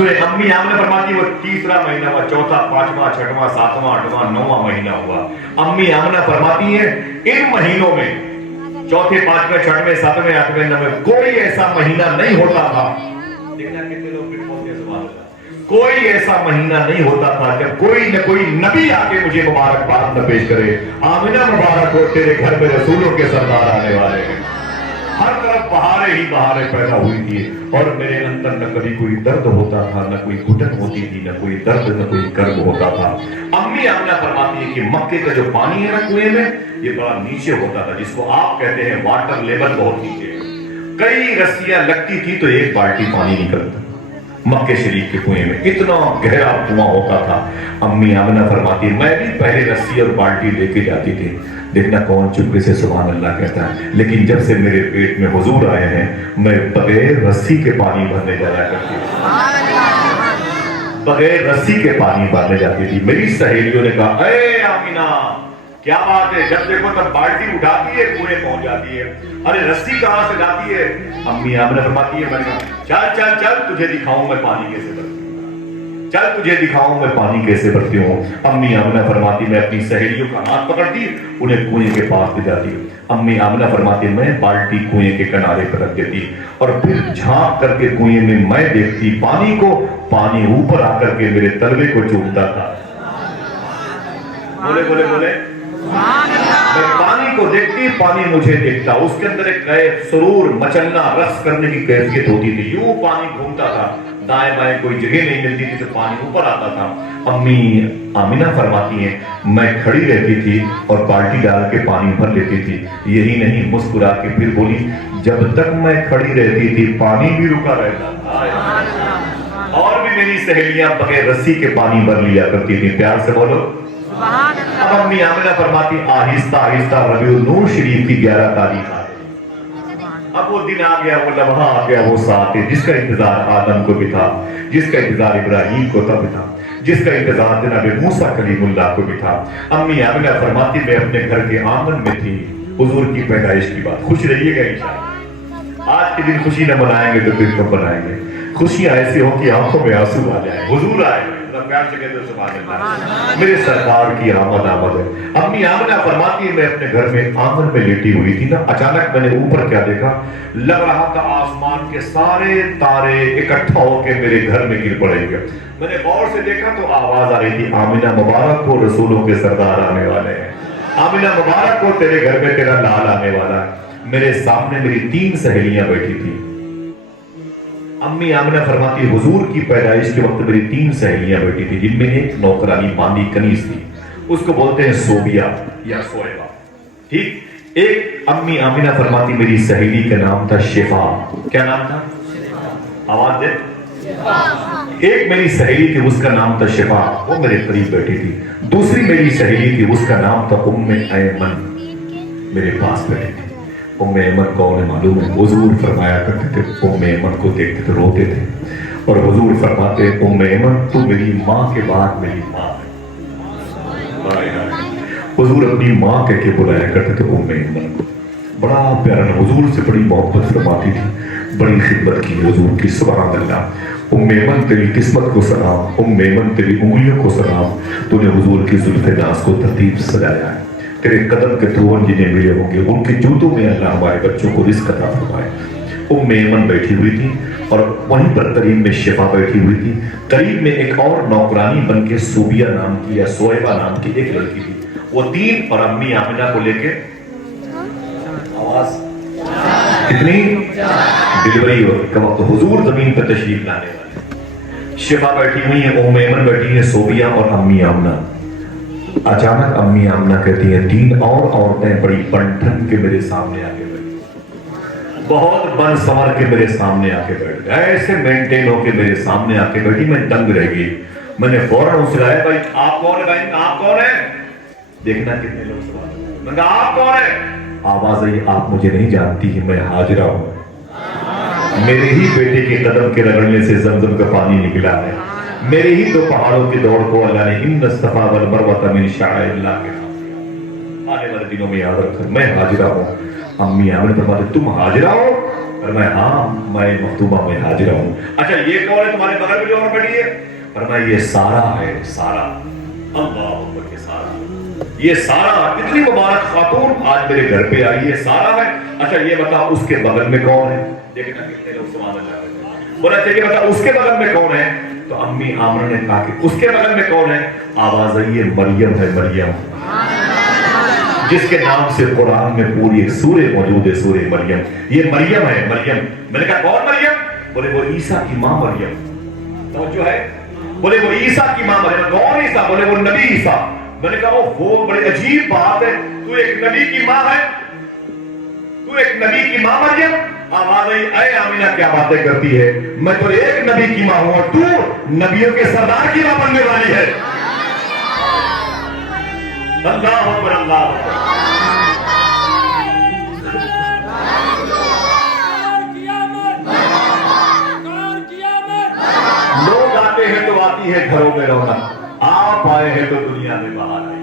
तो अम्मी आमने फरमाती वो तीसरा महीना हुआ, चौथा, पांचवा, छठवां, सातवां, आठवां, नौवां महीना हुआ। अम्मी आमना फरमाती है इन महीनों में, चौथे, पांचवें, छठवें, सातवें, आठवें, नवें, कोई ऐसा महीना नहीं होता था। देखना कितने लोग फिर पहुंचे, सुभान अल्लाह। कोई ऐसा महीना नहीं होता था जब कोई न कोई नबी आके मुझे मुबारकबाद न पेश करे, आमिना मुबारक हो, तेरे घर में रसूलों के सरदार आने वाले हैं। हर तरफ बहारें ही बहारें पैदा हुई थी और मेरे अंदर न कभी कोई दर्द होता था, न कोई घुटन होती थी, न कोई दर्द, न कोई कर्म होता था। अम्मी आमिना फरमाती है कि मक्के का जो पानी है ना कुएं में, ये बड़ा नीचे होता था, जिसको आप कहते हैं वाटर लेवल बहुत नीचे। कई रस्सियां लगती थी तो एक बाल्टी पानी निकलता मक्के शरीफ के कुएं में, इतना गहरा कुआं होता था। अम्मी आमिना फरमाती मैं भी पहले रस्सी और बाल्टी लेके जाती थी, देखना कौन चुपके से सुभान अल्लाह कहता है। लेकिन जब से मेरे पेट में हुजूर आए हैं, मैं बगैर रस्सी के पानी भरने जाया करती थी, बगैर रस्सी के पानी भरने जाती थी। मेरी सहेलियों ने कहा अरे आमिना क्या बात है, जब देखो तब बाल्टी उठाती है, कुएं पहुंच जाती है, अरे रस्सी कहां से जाती है। अम्मी आमिना फरमाती है, मैंने कहा चल चल चल तुझे दिखाऊं मैं पानी कैसे भरती हूं, चल तुझे दिखाऊं मैं पानी कैसे भरती हूं। अम्मी आमिना फरमाती मैं अपनी सहेलियों का हाथ पकड़ती, उन्हें कुएं के पास ले जाती। अम्मी आमिना फरमाती मैं बाल्टी कुएं के किनारे पर रख देती और फिर झांक करके कुएं में मैं देखती पानी को, पानी ऊपर आकर के मेरे तलवे को चूमता था। बोले बोले बोले, मैं पानी को देखती, पानी मुझे देखता, उसके अंदर एक कैफ, सुरूर, मचलना, रस करने की कैफियत होती थी। यूं पानी घूमता था, दाएं बाएं कोई जगह नहीं मिलती थी तो पानी ऊपर आता था। अम्मी आमिना फरमाती हैं मैं खड़ी रहती थी और बाल्टी डाल के पानी भर लेती थी। यही नहीं, मुस्कुरा के फिर बोली जब तक मैं खड़ी रहती थी पानी भी रुका रहता था। और भी मेरी सहेलियां बगैर रस्सी के पानी भर लिया करती थी। प्यार से बोलो। अब अम्मी आमिना फरमाती आहिस्ता आहिस्ता रबीउल नूर शरीफ की 11 तारीख आ गई। अब वो दिन आ गया, वो लम्हा आ गया, वो साथ जिसका इंतजार आदम को भी था, जिसका इंतजार इब्राहिम को तब था, जिसका इंतजार जनाब मूसा कलीमुल्लाह को भी था। अम्मी आमिना फरमाती मैं अपने घर के आंगन में थी, हुजूर की पैदाइश की बात। खुश रहिएगा इंशाअल्लाह। आज के दिन खुशी न मनाएंगे तो फिर कब मनाएंगे। खुशियां ऐसी हो कि आंखों में आंसू आ जाए, हुजूर आए, प्यार से कहते सुभान अल्लाह, मेरे सरकार की आमद आमद है। अम्मी आमिना फरमाती है मैं अपने घर में आंगन में लेटी हुई थी ना, अचानक मैंने ऊपर क्या देखा, लग रहा था आसमान के सारे तारे इकट्ठा होकर मेरे घर में गिर पड़ेंगे। मैंने गौर से देखा तो आवाज आ रही थी आमिना मुबारक हो, रसूलों के सरदार आने वाले हैं, आमिना मुबारक हो, तेरे घर में तेरा लाल आने वाला है। मेरे सामने मेरी 3 सहेलियां बैठी थी। अम्मी आमिना फरमाती हुजूर की पैदाइश के वक्त मेरी 3 सहेलियां बैठी थी, जिनमें एक नौकरानी बांदी कनीज थी, उसको बोलते हैं सोबिया या सोएबा, ठीक। एक अम्मी आमिना फरमाती मेरी सहेली का नाम था शिफा। क्या नाम था? आवाज दे। एक मेरी सहेली थी, उसका नाम था शिफा, वो मेरे करीब बैठी थी। दूसरी मेरी सहेली थी, उसका नाम था उम्मे ऐमन, मेरे पास बैठी थी। उम्मे ऐमन कौन है मालूम है? हुजूर फरमाया करते थे उम्मे ऐमन को देखते तो रोते थे, और हुजूर फरमाते उम्मे ऐमन तू मेरी माँ के बाद मेरी माँ है। हुजूर अपनी माँ कह के बुलाया करते थे उम्मे ऐमन को। बड़ा प्यारा, हुजूर से बड़ी मोहब्बत फरमाती थी, बड़ी खिदमत की हुजूर की, सुभान अल्लाह। उम्मे ऐमन तेरी किस्मत को सलाम, उम्मे ऐमन तेरी उंगलियों को सलाम, तूने हुजूर की जुल्फ़े नाज़ को तरतीब से सजाया है। तेरे कदम के धुवन जिन्हें मिले होंगे उनके जूतों में अल्लाह हमारे बच्चों को रिज़्क़ अता फरमाए। उम्मे ऐमन बैठी हुई थी और वहीं पर करीब में शिफा बैठी हुई थी। करीब में एक और नौकरानी बन के सोबिया नाम की या सोएबा नाम की एक लड़की थी। वो 3 और अम्मी आमिना को लेके आवाज कितनी डिलीवरी का वक्त हुजूर जमीन पर तशरीफ लाने वाले। शिफा बैठी हुई है, उम्मे ऐमन बैठी है, सोबिया और अम्मी आमिना। अचानक अम्मी आमिना कहती है 3 और औरतें बड़ी बन के मेरे सामने आके बैठी, बहुत बन संवर के मेरे सामने आके बैठ गए, ऐसे मेंटेन होके मेरे सामने आके बैठी। मैं दंग रह गई। मैंने फौरन उससे कहा भाई आप कौन है? भाई आप कौन है? देखना कितने लोग सवाल। मैंने कहा आप कौन है? आवाज आई आप मुझे नहीं जानती है, मैं हाजिरा हूं। मेरे ही बेटे के कदम के रगड़ने से जमजम का पानी निकला है, मेरे ही 2 पहाड़ों की दौड़ को अल्लाह ने इन्न सफा वल मरवा मिन शाअइरिल्लाह के आने वाले दिनों में याद रखना मैं हाजिरा हूं। अम्मी आमिना फरमाती तुम हाजिरा हो? फरमाया हाँ मैं मखतूबा में हाजिर हूँ। अच्छा ये कौन है तुम्हारे बगल में जो और बैठी है? फरमाया ये सारा है, सारा। अल्लाह अकबर के सारा, ये सारा इतनी मुबारक खातून आज मेरे घर पे आई है, सारा है। अच्छा ये बता उसके बगल में कौन है? देखना कितने लोग समाना चाहते हैं। बोला चाहिए बता उसके बगल में कौन है? तो अम्मी आमना ने कहा कि उसके बगल में कौन है? आवाज आई है मरियम है, मरियम, जिसके नाम से कुरान में पूरी एक सूरे मौजूद है, सूरे मरियम। ये मरियम है, मरियम। मैंने कहा कौन मरियम? बोले वो ईसा की मां मरियम। तो जो है बोले वो ईसा की मां मरियम। कौन ईसा? बोले वो नबी ईसा। मैंने कहा वो बड़ी अजीब बात है, तू एक नबी की मां है, तू एक नबी की मां मरियम। आवाज आई अय आमिना क्या बातें करती है, मैं तो एक नबी की मां हूं और तू नबियों के सरदार की मां बनने वाली है। अल्लाह अकबर, अल्लाह अकबर। लोग आते हैं तो आती है घरों में रौनक, आप आए हैं तो दुनिया में बाहर आए।